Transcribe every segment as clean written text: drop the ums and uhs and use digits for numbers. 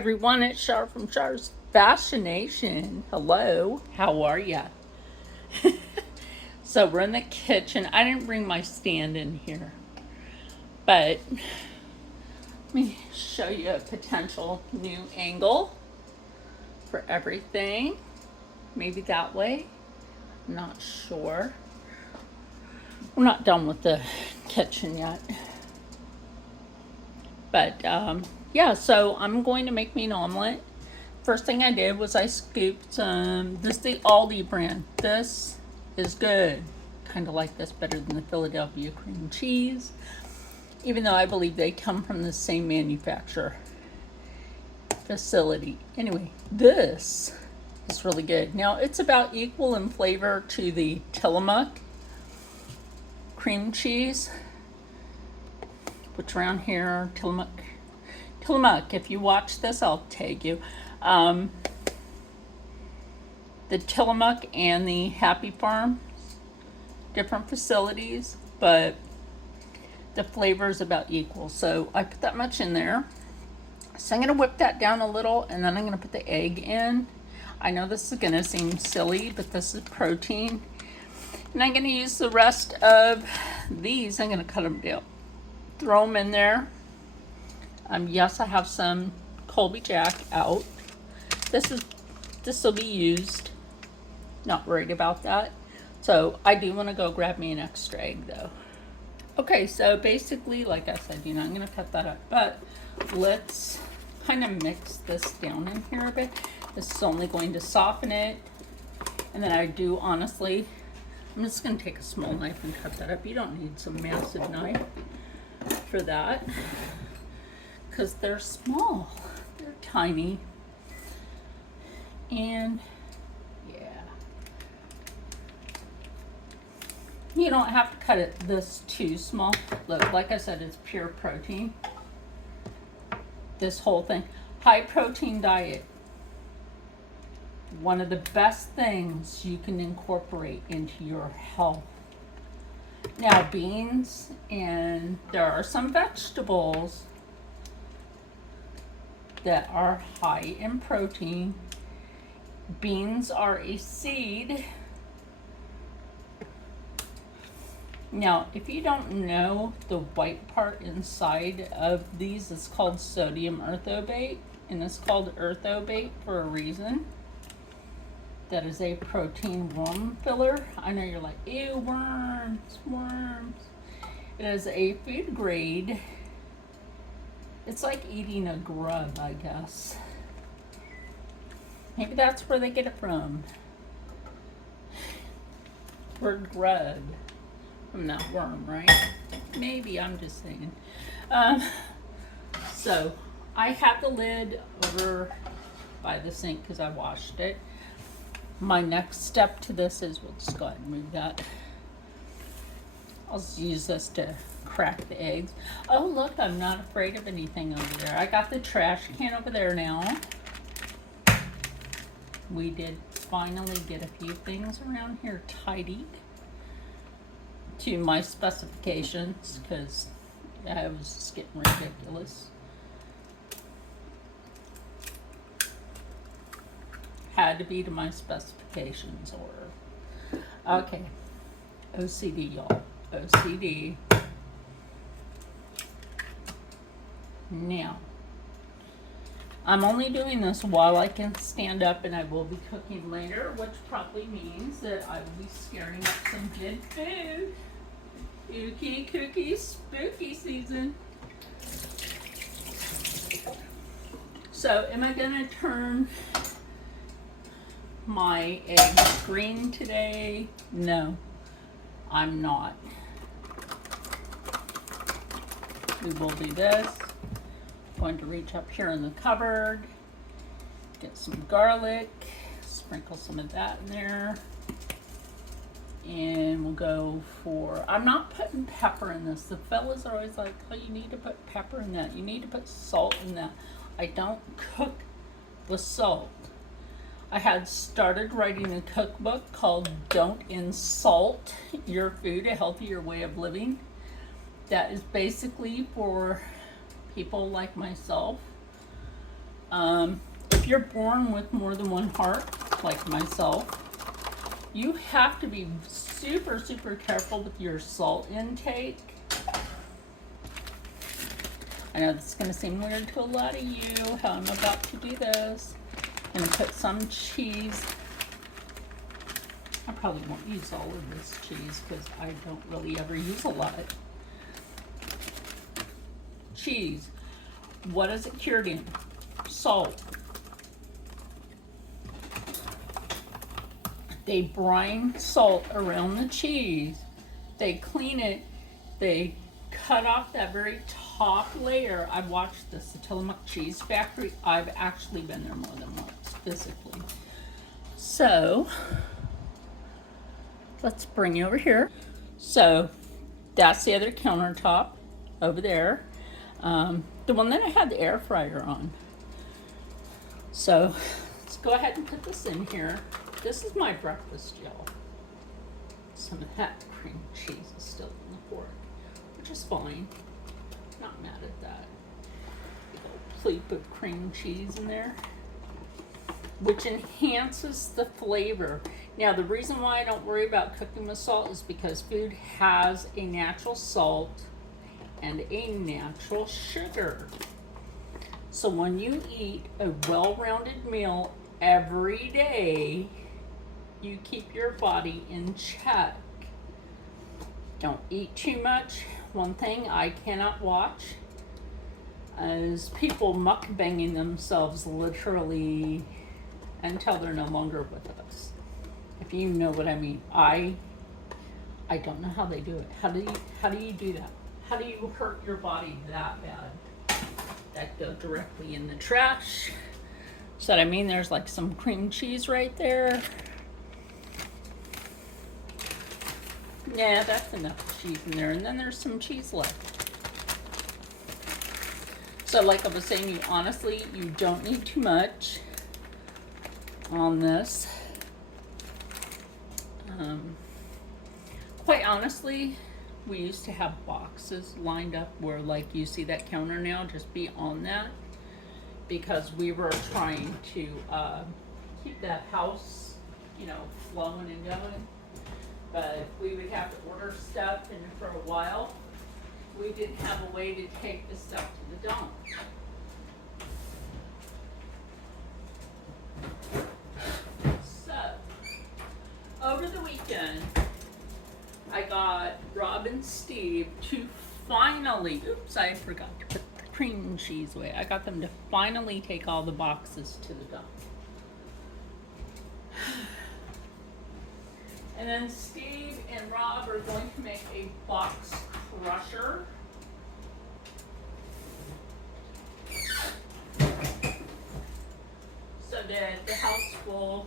everyone, it's Char from Char's Fascination. Hello, how are ya? So we're in the kitchen. I didn't bring my stand in here, but let me show you a potential new angle for everything. Maybe that way. I'm not sure. We're not done with the kitchen yet. But yeah, so I'm going to make me an omelet. First thing I did was I scooped some, this is the Aldi brand. This is good. Kind of like this better than the Philadelphia cream cheese, even though I believe they come from the same manufacturer facility. Anyway, this is really good. Now, it's about equal in flavor to the Tillamook cream cheese, which around here, Tillamook, if you watch this, I'll tag you. The Tillamook and the Happy Farm, different facilities, but the flavor is about equal. So I put that much in there. So I'm going to whip that down a little, and then I'm going to put the egg in. I know this is going to seem silly, but this is protein. And I'm going to use the rest of these. I'm going to cut them down, throw them in there. Yes, I have some Colby Jack out. This will be used. Not worried about that. So I do want to go grab me an extra egg though. Okay, so basically, like I said, I'm going to cut that up. But let's kind of mix this down in here a bit. This is only going to soften it. And then I do honestly, I'm just going to take a small knife and cut that up. You don't need some massive knife for that, because they're small. They're tiny. And yeah, you don't have to cut it this too small. Look, like I said, it's pure protein. This whole thing, high protein diet, one of the best things you can incorporate into your health. Now, beans, and there are some vegetables that are high in protein. Beans are a seed. Now, if you don't know, the white part inside of these is called sodium erythobate, and it's called erythobate for a reason. That is a protein worm filler. I know you're like, ew, worms. It is a food grade. It's like eating a grub, I guess. Maybe that's where they get it from. Word grub. From that worm, right? Maybe, I'm just saying. So, I have the lid over by the sink because I washed it. My next step to this is, we'll just go ahead and move that. I'll just use this to crack the eggs. Oh, look, I'm not afraid of anything over there. I got the trash can over there now. We did finally get a few things around here tidied to my specifications, because it was just getting ridiculous. Had to be to my specifications, or okay. OCD, y'all. OCD. Now, I'm only doing this while I can stand up, and I will be cooking later, which probably means that I will be scaring up some good food. Spooky cookie spooky season. So, am I going to turn my eggs green today? No, I'm not. We will do this. Going to reach up here in the cupboard, get some garlic, sprinkle some of that in there, and we'll go for, I'm not putting pepper in this. The fellas are always like, oh, you need to put pepper in that. You need to put salt in that. I don't cook with salt. I had started writing a cookbook called Don't Insult Your Food, A Healthier Way of Living. That is basically for people like myself If you're born with more than one heart, like myself, you have to be super, super careful with your salt intake. I know this is going to seem weird to a lot of you, how I'm about to do this. I'm going to put some cheese. I probably won't use all of this cheese because I don't really ever use a lot. Cheese. What is it cured in? Salt. They brine salt around the cheese. They clean it. They cut off that very top layer. I've watched this, the Tillamook Cheese Factory. I've actually been there more than once, physically. So, let's bring you over here. So, that's the other countertop over there. The one that I had the air fryer on. So, let's go ahead and put this in here. This is my breakfast, y'all. Some of that cream cheese is still in the fork, which is fine. Not mad at that. Big old plate of cream cheese in there, which enhances the flavor. Now, the reason why I don't worry about cooking with salt is because food has a natural salt and a natural sugar. So when you eat a well-rounded meal every day, you keep your body in check. Don't eat too much. One thing I cannot watch is people mukbanging themselves literally until they're no longer with us. If you know what I mean. I don't know how they do it. How do you do that? How do you hurt your body that bad? That go directly in the trash. So I mean, there's like some cream cheese right there. Yeah, that's enough cheese in there. And then there's some cheese left. So like I was saying, you honestly, you don't need too much on this. Quite honestly, we used to have boxes lined up where like you see that counter now, just be on that. Because we were trying to keep that house, you know, flowing and going. But we would have to order stuff, and for a while, we didn't have a way to take the stuff to the dump. So, over the weekend, I got Rob and Steve to finally, oops, I forgot to put the cream cheese away. I got them to finally take all the boxes to the dump. And then Steve and Rob are going to make a box crusher. So that the house will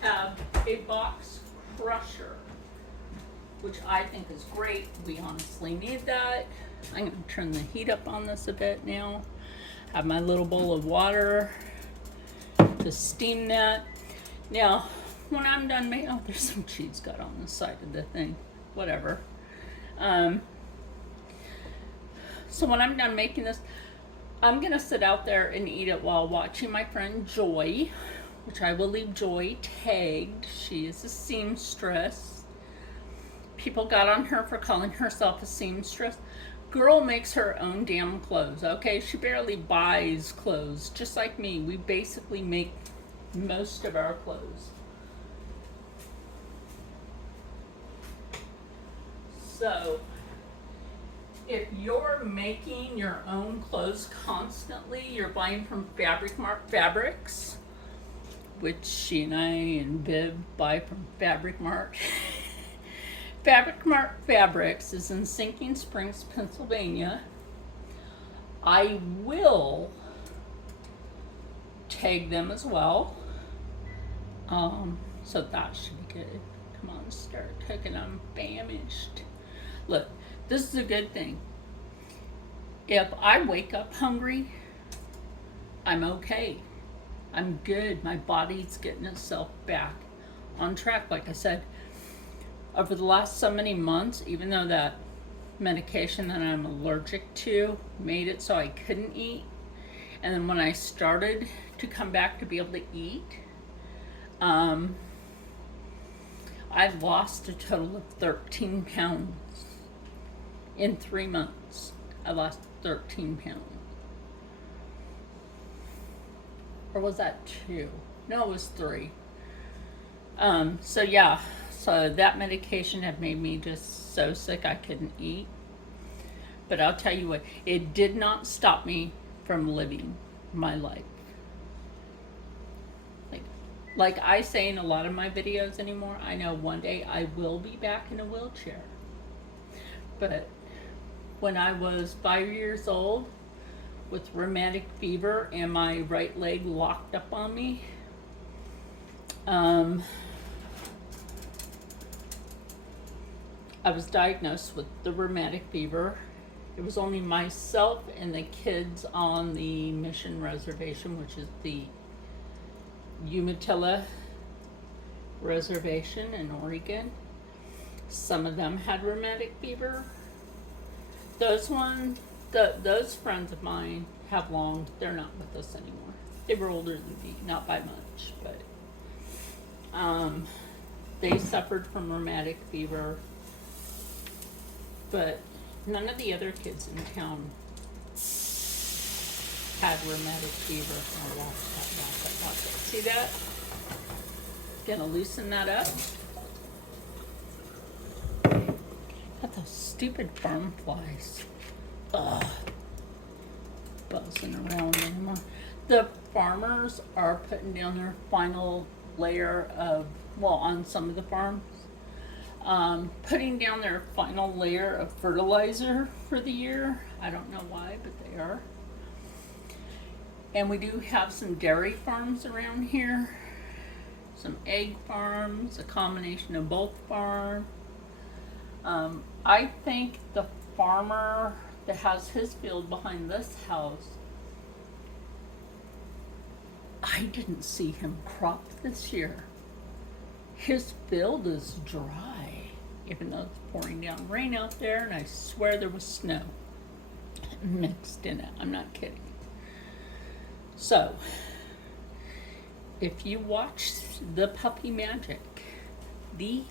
have a box crusher, which I think is great. We honestly need that. I'm going to turn the heat up on this a bit now. Have my little bowl of water to steam that. Now, when I'm done making, oh, there's some cheese got on the side of the thing. Whatever. So when I'm done making this, I'm going to sit out there and eat it while watching my friend Joy, which I will leave Joy tagged. She is a seamstress. People got on her for calling herself a seamstress. Girl makes her own damn clothes, okay? She barely buys clothes. Just like me, we basically make most of our clothes. So, if you're making your own clothes constantly, you're buying from Fabric Mart Fabrics, which she and I and Viv buy from Fabric Mart. Fabric Mart Fabrics is in Sinking Springs, Pennsylvania. I will tag them as well. So that should be good. Come on, start cooking. I'm famished. Look, this is a good thing. If I wake up hungry, I'm okay. I'm good. My body's getting itself back on track. Like I said, over the last so many months, even though that medication that I'm allergic to made it so I couldn't eat, And then when I started to come back to be able to eat, I lost a total of 13 pounds. In 3 months, I lost 13 pounds. Or was that 2? No, it was 3. So yeah, so that medication had made me just so sick I couldn't eat. But I'll tell you what, it did not stop me from living my life. Like I say in a lot of my videos anymore, I know one day I will be back in a wheelchair. But when I was 5 years old with rheumatic fever and my right leg locked up on me, I was diagnosed with the rheumatic fever. It was only myself and the kids on the Mission Reservation, which is the Umatilla Reservation in Oregon. Some of them had rheumatic fever. Those friends of mine have long, they're not with us anymore. They were older than me, not by much, but they suffered from rheumatic fever. But none of the other kids in town had rheumatic fever. Oh, watch that. See that? Gonna loosen that up. Got those stupid farm flies. Ugh. Buzzing around anymore. The farmers are putting down their final layer of, well, on some of the farms, putting down their final layer of fertilizer for the year. I don't know why, but they are. And we do have some dairy farms around here, some egg farms, a combination of both farms. I think the farmer that has his field behind this house, I didn't see him crop this year. His field is dry, even though it's pouring down rain out there, and I swear there was snow mixed in it. I'm not kidding. So, if you watch the puppy magic, the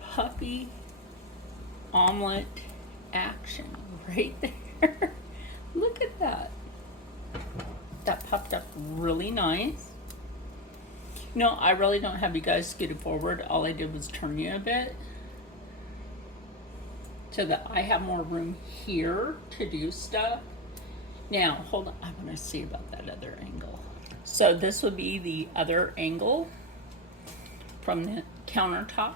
puppy omelet action right there. Look at that. That popped up really nice. No, I really don't have you guys scooted forward. All I did was turn you a bit so that I have more room here to do stuff. Now, hold on. I want to see about that other angle. So this would be the other angle from the countertop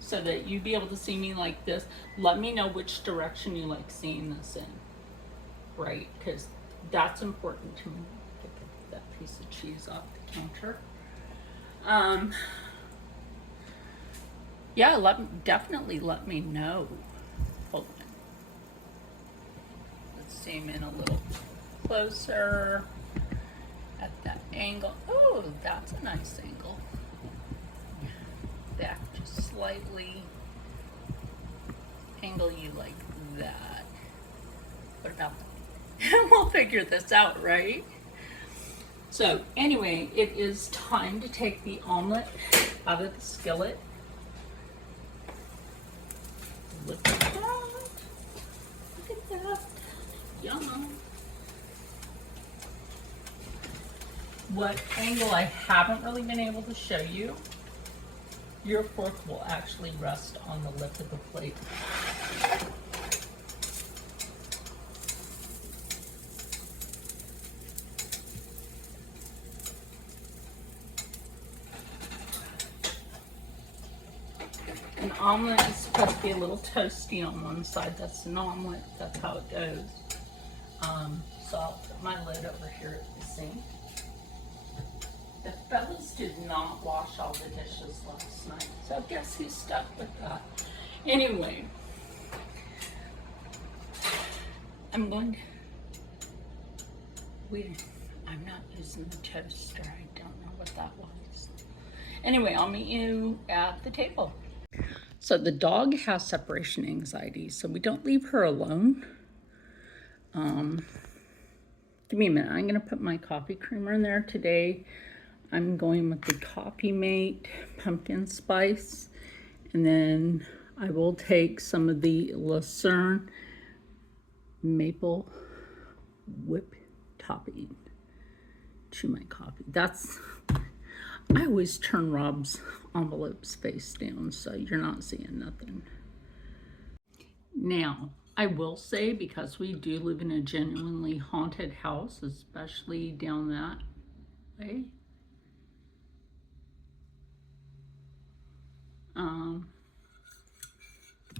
so that you'd be able to see me like this. Let me know which direction you like seeing this in, right? Because that's important to me. Get that piece of cheese off the counter. Yeah, definitely let me know. Hold on. Let's zoom in a little closer at that angle. Oh, that's a nice angle. Back just slightly. Angle you like that. What about that? We'll figure this out, right? So anyway, it is time to take the omelet out of the skillet. Look at that. Look at that. Yum. What angle I haven't really been able to show you, your fork will actually rest on the lip of the plate. An omelet is supposed to be a little toasty on one side. That's an omelet. That's how it goes. So I'll put my lid over here at the sink. The fellas did not wash all the dishes last night, so guess who's stuck with that? Anyway, I'm not using the toaster. I don't know what that was. Anyway, I'll meet you at the table. So the dog has separation anxiety, so we don't leave her alone. Give me a minute. I'm going to put my coffee creamer in there today. I'm going with the Coffee Mate pumpkin spice. And then I will take some of the Lucerne maple whip topping to my coffee. I always turn Rob's envelopes face down so you're not seeing nothing. Now, I will say, because we do live in a genuinely haunted house, especially down that way, the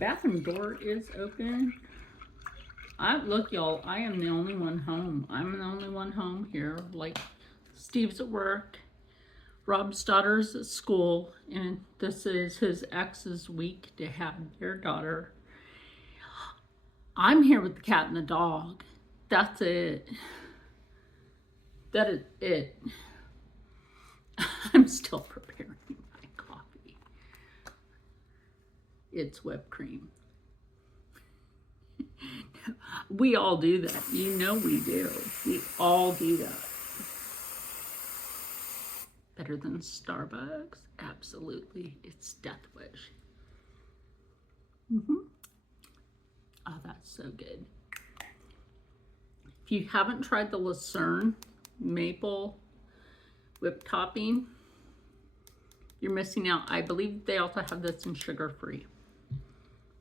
bathroom door is open. Look, y'all, I am the only one home. I'm the only one home here. Like, Steve's at work, Rob's daughter's at school, and this is his ex's week to have their daughter. I'm here with the cat and the dog. That's it. That is it. I'm still preparing my coffee. It's whipped cream. We all do that. You know we do. We all do that. Better than Starbucks? Absolutely. It's death wish. Oh, that's so good. If you haven't tried the Lucerne maple whipped topping, you're missing out. I believe they also have this in sugar-free.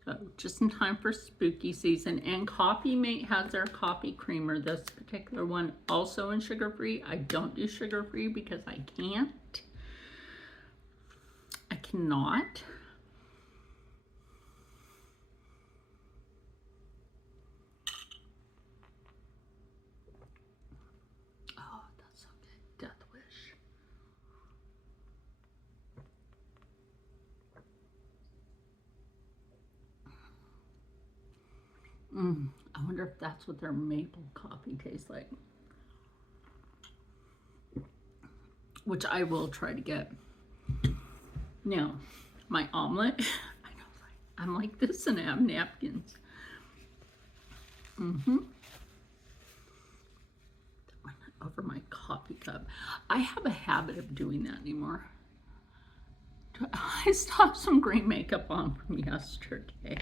So just in time for spooky season. And Coffee Mate has their coffee creamer, this particular one, also in sugar-free. I don't do sugar-free because I can't. I cannot. Oh, that's so good. Death wish. I wonder if that's what their maple coffee tastes like. Which I will try to get. Now, my omelet, I know, I'm like this and I have napkins. Over my coffee cup. I have a habit of doing that anymore. I still have some gray makeup on from yesterday.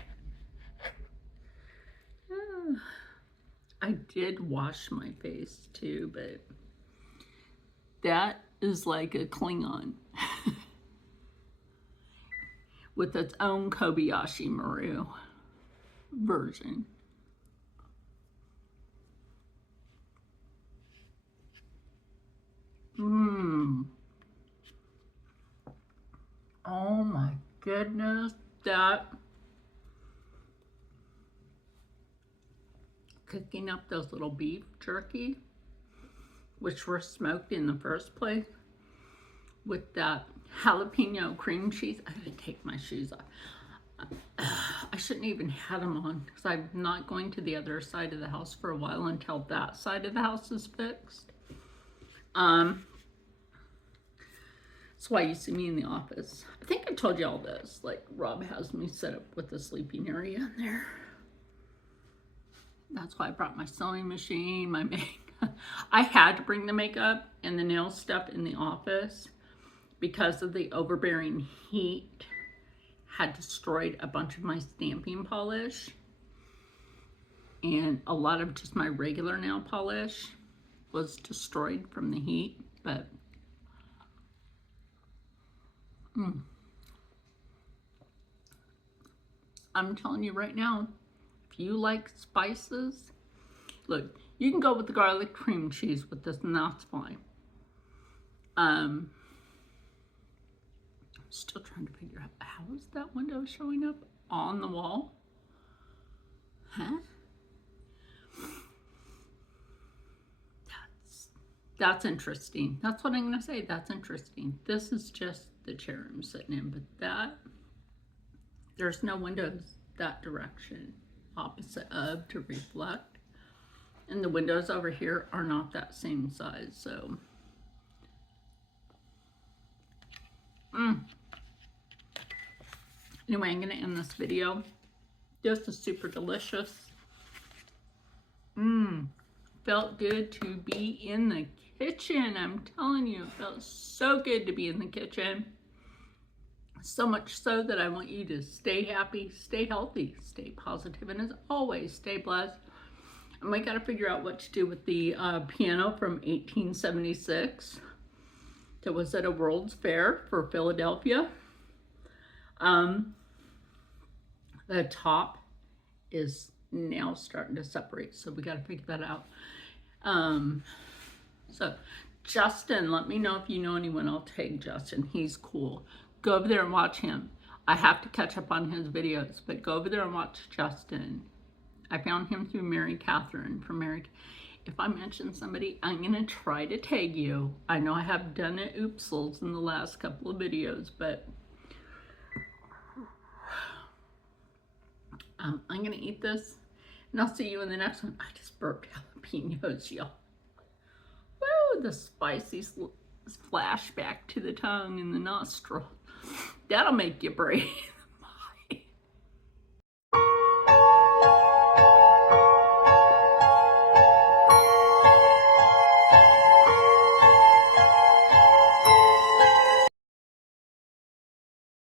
I did wash my face too, but that is like a Klingon with its own Kobayashi Maru version. Oh my goodness, that cooking up those little beef jerky, which were smoked in the first place, with that jalapeno cream cheese. I gotta take my shoes off. I shouldn't even have them on because I'm not going to the other side of the house for a while until that side of the house is fixed. That's why you see me in the office. I think I told you all this. Like, Rob has me set up with a sleeping area in there. That's why I brought my sewing machine, my makeup. I had to bring the makeup and the nail stuff in the office because of the overbearing heat had destroyed a bunch of my stamping polish and a lot of just my regular nail polish was destroyed from the heat, but I'm telling you right now, if you like spices, look, you can go with the garlic cream cheese with this and that's fine. I'm still trying to figure out how is that window showing up on the wall? Huh? That's interesting. That's what I'm gonna say. That's interesting. This is just the chair I'm sitting in, but there's no windows that direction opposite of to reflect. And the windows over here are not that same size, so. Anyway, I'm gonna end this video. This is super delicious. felt good to be in the kitchen. I'm telling you, it felt so good to be in the kitchen. So much so that I want you to stay happy, stay healthy, stay positive, and as always, stay blessed. And we got to figure out what to do with the piano from 1876 that was at a World's Fair for Philadelphia. The top is now starting to separate, so we got to figure that out. So Justin, let me know if you know anyone. I'll tag Justin. He's cool. Go over there and watch him. I have to catch up on his videos, but go over there and watch Justin. I found him through Mary Catherine from Mary. If I mention somebody, I'm going to try to tag you. I know I have done it oopsels in the last couple of videos, but I'm going to eat this, and I'll see you in the next one. I just burped jalapenos, y'all. Woo, the spicy flashback to the tongue and the nostril. That'll make you breathe.